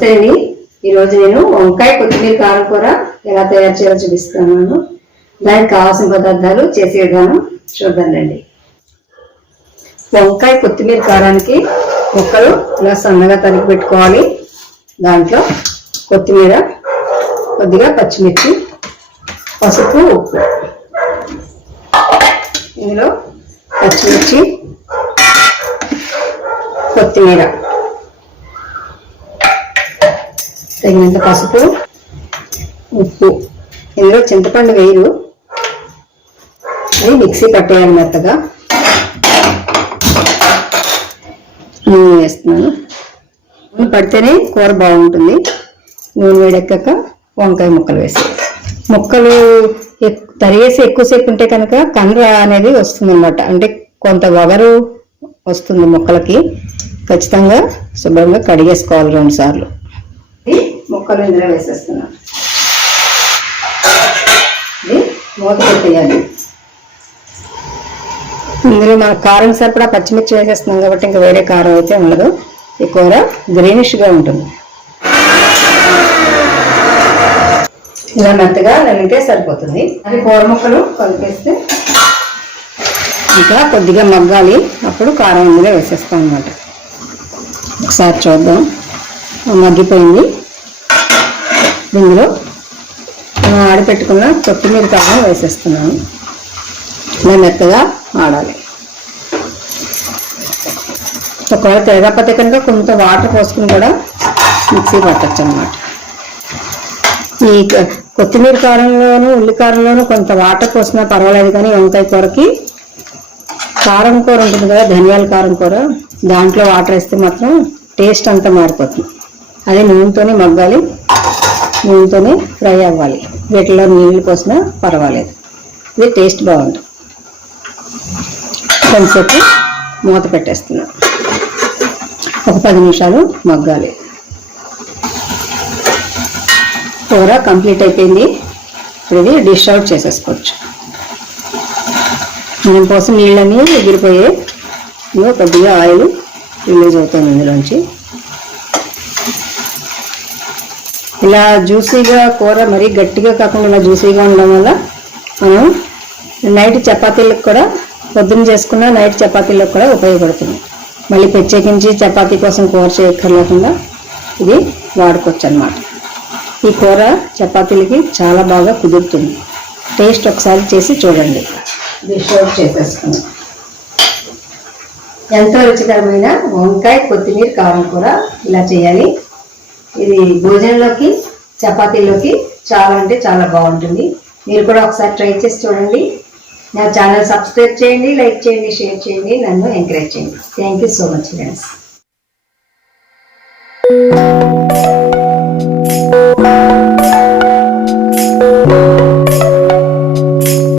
నమస్తే అండి ఈరోజు నేను వంకాయ కొత్తిమీర కారం కూర ఎలా తయారు చేయాలో చూపిస్తున్నాను. దానికి కావాల్సిన పదార్థాలు చేసే విధానం చూద్దానండి వంకాయ కొత్తిమీర కారానికి ముక్కలు ఇలా సన్నగా తరిగి పెట్టుకోవాలి. దాంట్లో కొత్తిమీర కొద్దిగా పచ్చిమిర్చి పసుపు ఉప్పు. ఇందులో పచ్చిమిర్చి కొత్తిమీర. తగినంత పసుపు ఉప్పు. ఇందులో చింతపండు వేయరు. అది మిక్సీ పట్టేయాలి మెత్తగా. నూనె వేస్తున్నాను. నూనె పడితేనే కూర బాగుంటుంది. నూనె వేడెక్కాక వంకాయ ముక్కలు వేసి. ముక్కలు ఎక్- తరిగేసి ఎక్కువసేపు ఉంటే కనుక కండ్ర అనేది వస్తుంది అనమాట అంటే కొంత వగరు వస్తుంది ముక్కలకి. ఖచ్చితంగా శుభ్రంగా కడిగేసుకోవాలి రెండు సార్లు. ముక్కలు ఇందులో వేసేస్తున్నాను ఇది మూత పెట్టేయాలి. ఇందులో మన కారం సరిపడా పచ్చిమిర్చి వేసేస్తున్నాం కాబట్టి ఇంకా వేరే కారం అయితే ఉండదు. ఈ కూర గ్రీనిష్గా ఉంటుంది. ఇలా మెత్తగా నలిగితే సరిపోతుంది. అది కూర ముక్కలు కలిపేస్తే ఇంకా కొద్దిగా మగ్గాలి. అప్పుడు కారం ఇందులో వేసేస్తాం అనమాట ఒకసారి చూద్దాం. మగ్గిపోయింది. ఇందులో మనం ఆడపెట్టుకున్న కొత్తిమీర కారం వేసేస్తున్నాను. ఇలా మెత్తగా ఆడాలి. ఒకవేళ తిరగకపోతే కనుక కొంత వాటర్ పోసుకుని కూడా మిక్సీ పట్టచ్చు అనమాట ఈ క- కొత్తిమీర కారంలోను ఉల్లి కారంలోను కొంత వాటర్ పోసినా పర్వాలేదు కానీ వంకాయ కూరకి కారం కూర ఉంటుంది కదా ధనియాల కారం కూర దాంట్లో వాటర్ వేస్తే మాత్రం టేస్ట్ అంతా మారిపోతుంది. అదే నూనెతోనే మగ్గాలి. నూనెతోనే ఫ్రై అవ్వాలి. వీటిలో నీళ్ళు పోసినా పర్వాలేదు. ఇది టేస్ట్ బాగుంటుంది. కొంతసేపు మూత పెట్టేస్తున్నా. ఒక పది నిమిషాలు మగ్గాలి. కూర కంప్లీట్ అయిపోయింది. ఇప్పుడు ఇది డిష్ అవుట్ చేసేసుకోవచ్చు. మనం కోసం నీళ్ళన్నీ ఎగిరిపోయే కొద్దిగా ఆయిల్ రిలీజ్ అవుతుంది ఇందులోంచి. ఇలా జ్యూసీగా కూర మరీ గట్టిగా కాకుండా ఇలా జ్యూసీగా ఉండడం వల్ల మనం నైట్ చపాతీలకు కూడా పొద్దున్న చేసుకున్న నైట్ చపాతీలకు కూడా ఉపయోగపడుతుంది. మళ్ళీ ప్రత్యేకించి చపాతీ కోసం కూర చేయక్కర్లేకుండా ఇది వాడుకోవచ్చు అన్నమాట ఈ కూర చపాతీలకి చాలా బాగా కుదురుతుంది. టేస్ట్ ఒకసారి చేసి చూడండి. డిష్ చేసేసుకుందాం. ఎంతో రుచికరమైన వంకాయ కొత్తిమీర కారం కూర ఇలా చేయాలి. ఇది భోజనంలోకి చపాతీలోకి చాలా అంటే చాలా బాగుంటుంది. మీరు కూడా ఒకసారి ట్రై చేసి చూడండి. నా ఛానల్ సబ్స్క్రైబ్ చేయండి లైక్ చేయండి షేర్ చేయండి నన్ను ఎంకరేజ్ చేయండి. Thank you so much friends